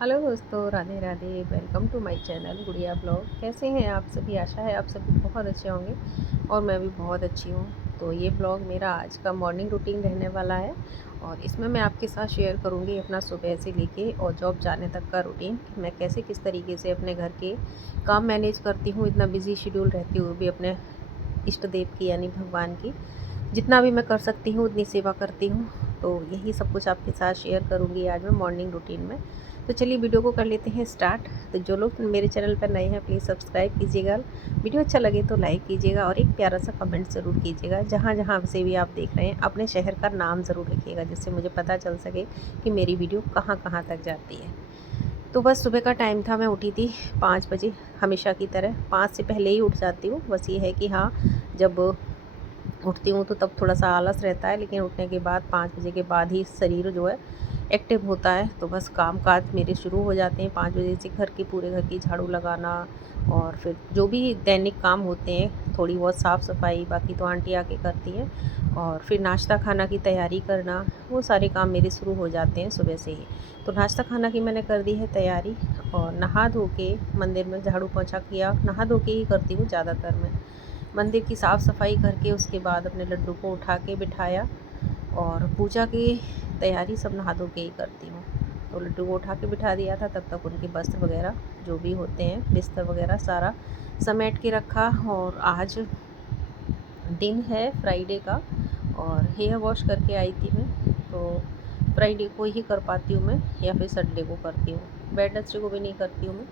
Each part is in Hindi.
हेलो दोस्तों, Radhe Radhe. Welcome to my channel Gudiya blog. कैसे हैं आप सभी? आशा है आप सभी बहुत अच्छे होंगे और मैं भी बहुत अच्छी हूँ। तो ये ब्लॉग मेरा आज का मॉर्निंग रूटीन रहने वाला है और इसमें मैं आपके साथ शेयर करूँगी अपना सुबह से लेके और जॉब जाने तक का रूटीन कि मैं कैसे किस तरीके से अपने घर के काम मैनेज करती हूँ। इतना बिजी शेड्यूल रहते हुए भी अपने इष्ट देव की यानी भगवान की जितना भी मैं कर सकती हूँ उतनी सेवा करती हूँ। तो यही सब कुछ आपके साथ शेयर करूँगी आज मैं मॉर्निंग रूटीन में। तो चलिए वीडियो को कर लेते हैं स्टार्ट। तो जो लोग मेरे चैनल पर नए हैं प्लीज़ सब्सक्राइब कीजिएगा, वीडियो अच्छा लगे तो लाइक कीजिएगा और एक प्यारा सा कमेंट ज़रूर कीजिएगा। जहाँ जहाँ से भी आप देख रहे हैं अपने शहर का नाम ज़रूर लिखिएगा जिससे मुझे पता चल सके कि मेरी वीडियो कहाँ कहाँ तक जाती है। तो बस सुबह का टाइम था, मैं उठी थी 5 बजे हमेशा की तरह। 5 से पहले ही उठ जाती हूँ। बस ये है कि हाँ, जब उठती हूँ तो तब थोड़ा सा आलस रहता है, लेकिन उठने के बाद 5 बजे के बाद ही शरीर जो है एक्टिव होता है। तो बस काम काज मेरे शुरू हो जाते हैं 5 बजे से। पूरे घर की झाड़ू लगाना और फिर जो भी दैनिक काम होते हैं, थोड़ी बहुत साफ़ सफाई, बाकी तो आंटी आके करती हैं। और फिर नाश्ता खाना की तैयारी करना, वो सारे काम मेरे शुरू हो जाते हैं सुबह से ही। तो नाश्ता खाना की मैंने कर दी है तैयारी और नहा धो के मंदिर में झाड़ू पोछा किया। नहा धो के ही करती हूँ ज़्यादातर मैं। मंदिर की साफ़ सफाई करके उसके बाद अपने लड्डू को उठा के बिठाया और पूजा की तैयारी सब नहा धो के ही करती हूँ। तो लड्डू को उठा के बिठा दिया था, तब तक उनके वस्त्र वगैरह जो भी होते हैं, बिस्तर वगैरह सारा समेट के रखा। और आज दिन है फ्राइडे का और हेयर वॉश करके आई थी मैं। तो फ्राइडे को ही कर पाती हूँ मैं या फिर संडे को करती हूँ, वेडनेसडे को भी नहीं करती हूँ मैं।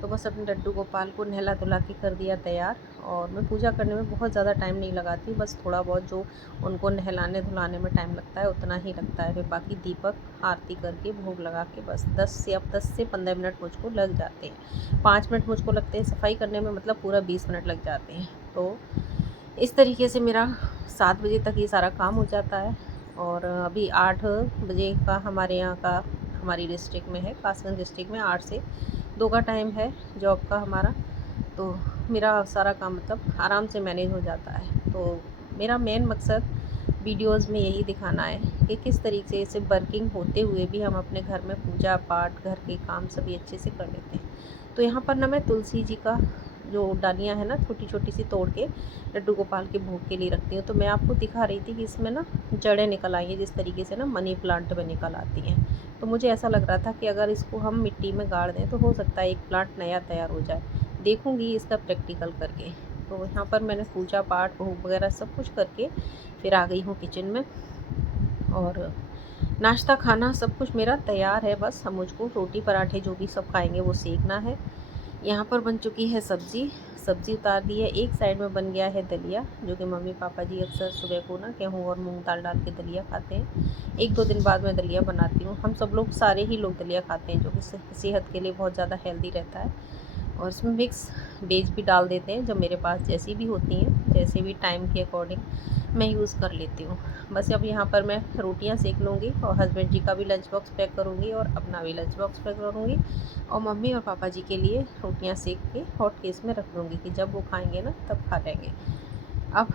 तो बस अपने लड्डू गोपाल को नहला धुला के कर दिया तैयार। और मैं पूजा करने में बहुत ज़्यादा टाइम नहीं लगाती, बस थोड़ा बहुत जो उनको नहलाने धुलाने में टाइम लगता है उतना ही लगता है। फिर बाकी दीपक आरती करके भोग लगा के बस 10 से 15 मिनट मुझको लग जाते हैं। 5 मिनट मुझको लगते हैं सफाई करने में, मतलब पूरा 20 मिनट लग जाते हैं। तो इस तरीके से मेरा 7 बजे तक ये सारा काम हो जाता है। और अभी 8 बजे का हमारे यहाँ का, हमारी डिस्ट्रिक्ट में है, कासगंज डिस्ट्रिक्ट में 8 से 2 का टाइम है जॉब का हमारा। तो मेरा सारा काम मतलब आराम से मैनेज हो जाता है। तो मेरा मेन मकसद वीडियोज़ में यही दिखाना है कि किस तरीके से वर्किंग होते हुए भी हम अपने घर में पूजा पाठ, घर के काम सभी अच्छे से कर लेते हैं। तो यहाँ पर ना मैं तुलसी जी का जो डालियाँ हैं ना, छोटी छोटी सी तोड़ के लड्डू गोपाल के भोग के लिए रखती हूँ। तो मैं आपको दिखा रही थी कि इसमें ना जड़ें निकल आई हैं, जिस तरीके से ना मनी प्लांट में निकल आती हैं। तो मुझे ऐसा लग रहा था कि अगर इसको हम मिट्टी में गाड़ दें तो हो सकता है एक प्लांट नया तैयार हो जाए। देखूँगी इसका प्रैक्टिकल करके। तो यहाँ पर मैंने पूजा पाठ भोग वगैरह सब कुछ करके फिर आ गई हूँ किचन में। और नाश्ता खाना सब कुछ मेरा तैयार है, बस हम मुझको रोटी पराठे जो भी सब खाएंगे वो सेकना है। यहाँ पर बन चुकी है सब्ज़ी, सब्ज़ी उतार दी है। एक साइड में बन गया है दलिया, जो कि मम्मी पापा जी अक्सर सुबह को ना गेहूँ और मूंग दाल डाल के दलिया खाते हैं। 1-2 दिन बाद मैं दलिया बनाती हूँ। हम सब लोग, सारे ही लोग दलिया खाते हैं, जो कि सेहत के लिए बहुत ज़्यादा हेल्दी रहता है। और इसमें मिक्स वेज भी डाल देते हैं, जब मेरे पास जैसी भी होती हैं, जैसे भी टाइम के अकॉर्डिंग मैं यूज़ कर लेती हूँ। बस अब यहाँ पर मैं रोटियाँ सेक लूँगी और हस्बैंड जी का भी लंच बॉक्स पैक करूँगी और अपना भी लंच बॉक्स पैक करूँगी। और मम्मी और पापा जी के लिए रोटियाँ सेक के हॉट केस में रख लूँगी कि जब वो खाएंगे ना तब खा लेंगे। अब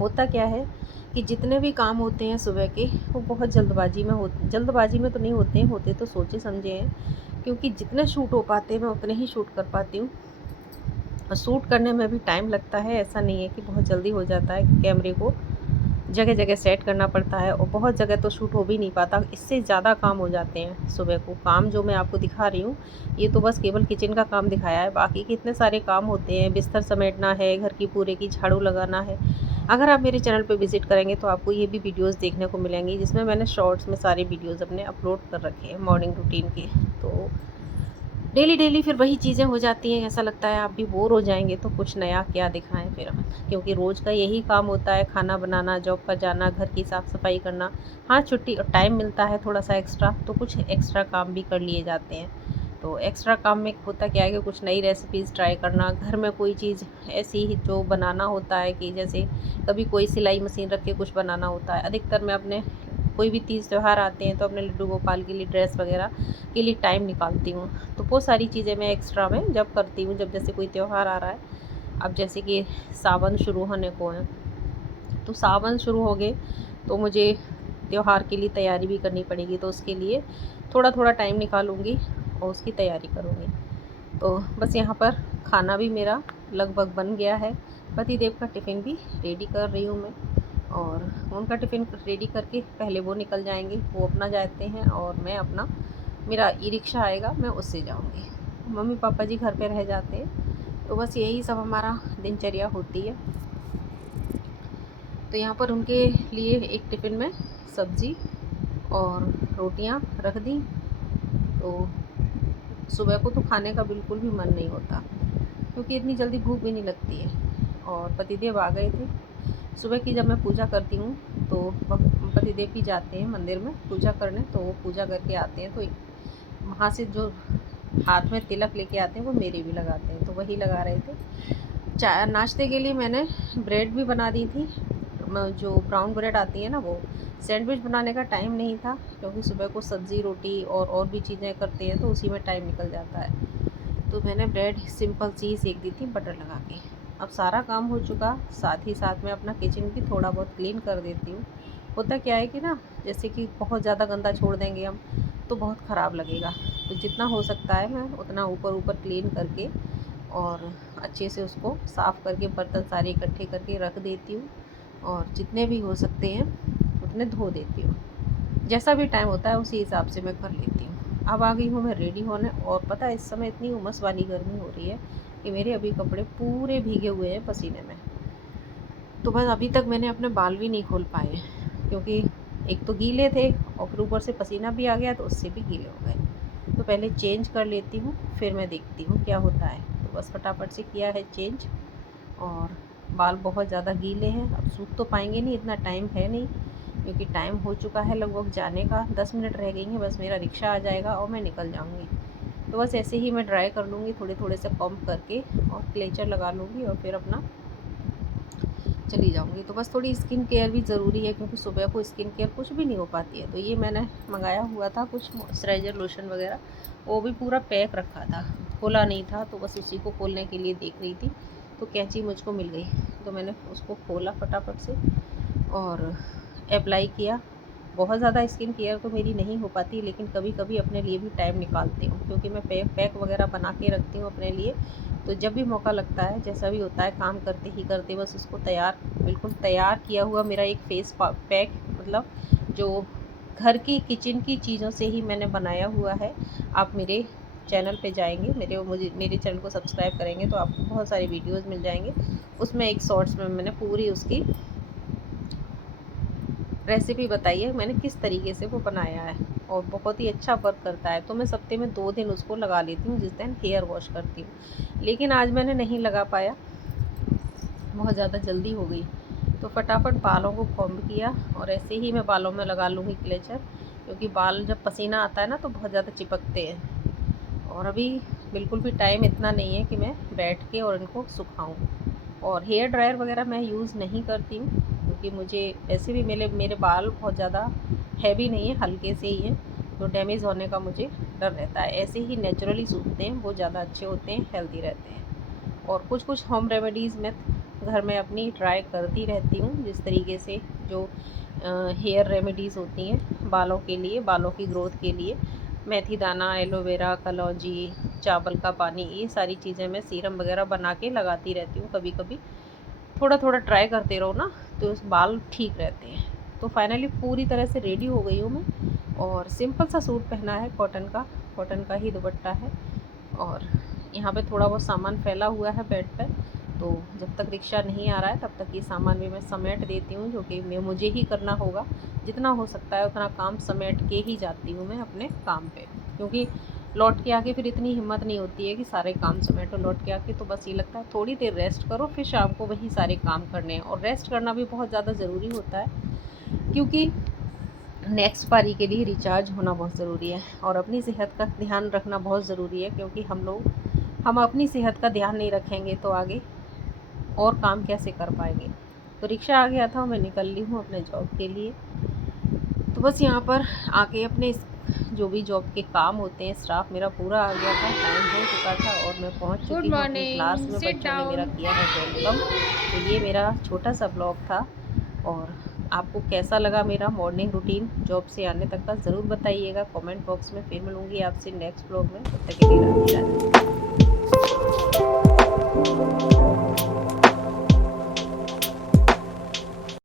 होता क्या है कि जितने भी काम होते हैं सुबह के, वो बहुत जल्दबाजी में तो नहीं होते हैं, होते तो सोचे समझे हैं। क्योंकि जितने शूट हो पाते हैं मैं उतने ही शूट कर पाती हूँ। और शूट करने में भी टाइम लगता है, ऐसा नहीं है कि बहुत जल्दी हो जाता है। कैमरे को जगह जगह सेट करना पड़ता है और बहुत जगह तो शूट हो भी नहीं पाता, इससे ज़्यादा काम हो जाते हैं सुबह को। काम जो मैं आपको दिखा रही हूँ, ये तो बस केवल किचन का काम दिखाया है, बाकी कितने सारे काम होते हैं। बिस्तर समेटना है, घर की पूरे की झाड़ू लगाना है। अगर आप मेरे चैनल पे विज़िट करेंगे तो आपको ये भी वीडियोज़ देखने को मिलेंगी, जिसमें मैंने शॉर्ट्स में सारे वीडियोज़ अपने अपलोड कर रखे हैं मॉर्निंग रूटीन के। तो डेली डेली फिर वही चीज़ें हो जाती हैं, ऐसा लगता है आप भी बोर हो जाएंगे तो कुछ नया क्या दिखाएं फिर हम, क्योंकि रोज़ का यही काम होता है, खाना बनाना, जॉब पर जाना, घर की साफ़ सफाई करना। हाँ, छुट्टी और टाइम मिलता है थोड़ा सा एक्स्ट्रा तो कुछ एक्स्ट्रा काम भी कर लिए जाते हैं। तो एक्स्ट्रा काम में होता क्या है कि कुछ नई रेसिपीज़ ट्राई करना, घर में कोई चीज़ ऐसी ही जो बनाना होता है, कि जैसे कभी कोई सिलाई मशीन रख के कुछ बनाना होता है। अधिकतर मैं अपने कोई भी तीज त्यौहार आते हैं तो अपने लड्डू गोपाल के लिए ड्रेस वगैरह के लिए टाइम निकालती हूँ। तो वो सारी चीज़ें मैं एक्स्ट्रा में जब करती हूँ, जब जैसे कोई त्यौहार आ रहा है। अब जैसे कि सावन शुरू होने को है, तो सावन शुरू हो गए तो मुझे त्यौहार के लिए तैयारी भी करनी पड़ेगी। तो उसके लिए थोड़ा थोड़ा टाइम निकालूँगी और उसकी तैयारी करूँगी। तो बस यहाँ पर खाना भी मेरा लगभग बन गया है। पतिदेव का टिफ़िन भी रेडी कर रही हूँ मैं, और उनका टिफ़िन रेडी करके पहले वो निकल जाएंगे, वो अपना जाते हैं और मैं अपना, मेरा ई रिक्शा आएगा मैं उससे जाऊँगी। मम्मी पापा जी घर पे रह जाते हैं। तो बस यही सब हमारा दिनचर्या होती है। तो यहाँ पर उनके लिए एक टिफ़िन में सब्ज़ी और रोटियाँ रख दी। तो सुबह को तो खाने का बिल्कुल भी मन नहीं होता, क्योंकि इतनी जल्दी भूख भी नहीं लगती है। और पतिदेव आ गए थे। सुबह की जब मैं पूजा करती हूँ तो पतिदेव भी जाते हैं मंदिर में पूजा करने, तो वो पूजा करके आते हैं, तो वहाँ से जो हाथ में तिलक लेके आते हैं वो मेरे भी लगाते हैं, तो वही लगा रहे थे। चाय नाश्ते के लिए मैंने ब्रेड भी बना दी थी, जो ब्राउन ब्रेड आती है ना, वो सैंडविच बनाने का टाइम नहीं था, क्योंकि सुबह को सब्ज़ी रोटी और भी चीज़ें करते हैं तो उसी में टाइम निकल जाता है। तो मैंने ब्रेड सिंपल सी ही सेक दी थी बटर लगा के। अब सारा काम हो चुका, साथ ही साथ मैं अपना किचन भी थोड़ा बहुत क्लीन कर देती हूँ। होता क्या है कि ना, जैसे कि बहुत ज़्यादा गंदा छोड़ देंगे हम तो बहुत ख़राब लगेगा। तो जितना हो सकता है मैं उतना ऊपर ऊपर क्लीन करके और अच्छे से उसको साफ़ करके बर्तन सारे इकट्ठे करके रख देती हूँ, और जितने भी हो सकते हैं उतने धो देती हूँ। जैसा भी टाइम होता है उसी हिसाब से मैं कर लेती हूँ। अब आ गई हूँ मैं रेडी होने, और पता है इस समय इतनी उमस वाली गर्मी हो रही है कि मेरे अभी कपड़े पूरे भीगे हुए हैं पसीने में। तो बस अभी तक मैंने अपने बाल भी नहीं खोल पाए, क्योंकि एक तो गीले थे और फिर ऊपर से पसीना भी आ गया तो उससे भी गीले हो गए। तो पहले चेंज कर लेती हूँ, फिर मैं देखती हूँ क्या होता है। तो बस फटाफट से किया है चेंज, और बाल बहुत ज़्यादा गीले हैं। अब सूख तो पाएंगे नहीं, इतना टाइम है नहीं, क्योंकि टाइम हो चुका है लगभग जाने का, 10 मिनट रह गई हैं बस, मेरा रिक्शा आ जाएगा और मैं निकल जाऊँगी। तो बस ऐसे ही मैं ड्राई कर लूँगी थोड़े थोड़े से कॉम्ब करके, और क्लेचर लगा लूँगी और फिर अपना चली जाऊँगी। तो बस थोड़ी स्किन केयर भी ज़रूरी है, क्योंकि सुबह को स्किन केयर कुछ भी नहीं हो पाती है। तो ये मैंने मंगाया हुआ था कुछ मॉइस्चराइज़र लोशन वगैरह, वो भी पूरा पैक रखा था, खोला नहीं था, तो बस उसी को खोलने के लिए देख रही थी। तो कैंची मुझको मिल गई, तो मैंने उसको खोला फटाफट से और अप्लाई किया। बहुत ज़्यादा स्किन केयर तो मेरी नहीं हो पाती, लेकिन कभी कभी अपने लिए भी टाइम निकालती हूँ, क्योंकि मैं पैक वगैरह बना के रखती हूँ अपने लिए। तो जब भी मौका लगता है, जैसा भी होता है, काम करते ही करते बस उसको तैयार, बिल्कुल तैयार किया हुआ मेरा एक फेस पैक, मतलब जो घर की किचन की चीज़ों से ही मैंने बनाया हुआ है। आप मेरे चैनल पे जाएंगे, मेरे चैनल को सब्सक्राइब करेंगे तो आपको बहुत सारी वीडियोस मिल जाएंगे। उसमें एक शॉर्ट्स में मैंने पूरी उसकी रेसिपी बताई है, मैंने किस तरीके से वो बनाया है, और बहुत ही अच्छा वर्क करता है। तो मैं सप्ते में 2 दिन उसको लगा लेती हूँ, जिस दिन हेयर वॉश करती हूँ। लेकिन आज मैंने नहीं लगा पाया, बहुत ज़्यादा जल्दी हो गई, तो फटाफट बालों को कॉम्ब किया, और ऐसे ही मैं बालों में लगा लूँगी क्लेचर, क्योंकि बाल जब पसीना आता है ना तो बहुत ज़्यादा चिपकते हैं। और अभी बिल्कुल भी टाइम इतना नहीं है कि मैं बैठ के और इनको सुखाऊँ। और हेयर ड्रायर वगैरह मैं यूज़ नहीं करती हूँ, क्योंकि मुझे वैसे भी मेरे बाल बहुत ज़्यादा हैवी नहीं है, हल्के से ही हैं, तो डैमेज होने का मुझे डर रहता है। ऐसे ही नेचुरली सूखते हैं, वो ज़्यादा अच्छे होते हैं, हेल्दी रहते हैं। और कुछ कुछ होम रेमेडीज़ मैं घर में अपनी ट्राई करती रहती हूँ, जिस तरीके से जो हेयर रेमेडीज़ होती हैं बालों के लिए, बालों की ग्रोथ के लिए, मेथी दाना, एलोवेरा, कलौंजी, चावल का पानी, ये सारी चीज़ें मैं सीरम वगैरह बना के लगाती रहती हूँ। कभी कभी थोड़ा थोड़ा ट्राई करते रहो ना, तो उस बाल ठीक रहते हैं। तो फाइनली पूरी तरह से रेडी हो गई हूँ मैं, और सिंपल सा सूट पहना है, कॉटन का ही दुपट्टा है, और यहाँ पे थोड़ा बहुत सामान फैला हुआ है बेड पर। तो जब तक रिक्शा नहीं आ रहा है तब तक ये सामान भी मैं समेट देती हूँ, जो कि मुझे ही करना होगा। जितना हो सकता है उतना काम समेट के ही जाती हूँ मैं अपने काम पे, क्योंकि लौट के आके फिर इतनी हिम्मत नहीं होती है कि सारे काम समेटो। लौट के आके तो बस ये लगता है थोड़ी देर रेस्ट करो, फिर शाम को वही सारे काम करने हैं। और रेस्ट करना भी बहुत ज़्यादा ज़रूरी होता है, क्योंकि नेक्स्ट पारी के लिए रिचार्ज होना बहुत ज़रूरी है, और अपनी सेहत का ध्यान रखना बहुत ज़रूरी है, क्योंकि हम अपनी सेहत का ध्यान नहीं रखेंगे तो आगे और काम कैसे कर पाएंगे। तो रिक्शा आ गया था, मैं निकल ली हूँ अपने जॉब के लिए। तो बस यहाँ पर आके अपने जो भी जॉब के काम होते हैं, स्टाफ मेरा पूरा आ गया था, टाइम हो चुका था, और मैं पहुँच गुड चुकी हूँ अपनी क्लास मॉर्निंग, में। सिट बच्चों ने मेरा डाउन। किया है वेलकम। तो ये मेरा छोटा सा ब्लॉग था, और आपको कैसा लगा मेरा मॉर्निंग रूटीन जॉब से आने तक का, ज़रूर बताइएगा कमेंट बॉक्स में। फिर मिलूँगी आपसे नेक्स्ट ब्लॉग में, तब तक के लिए राधे राधे।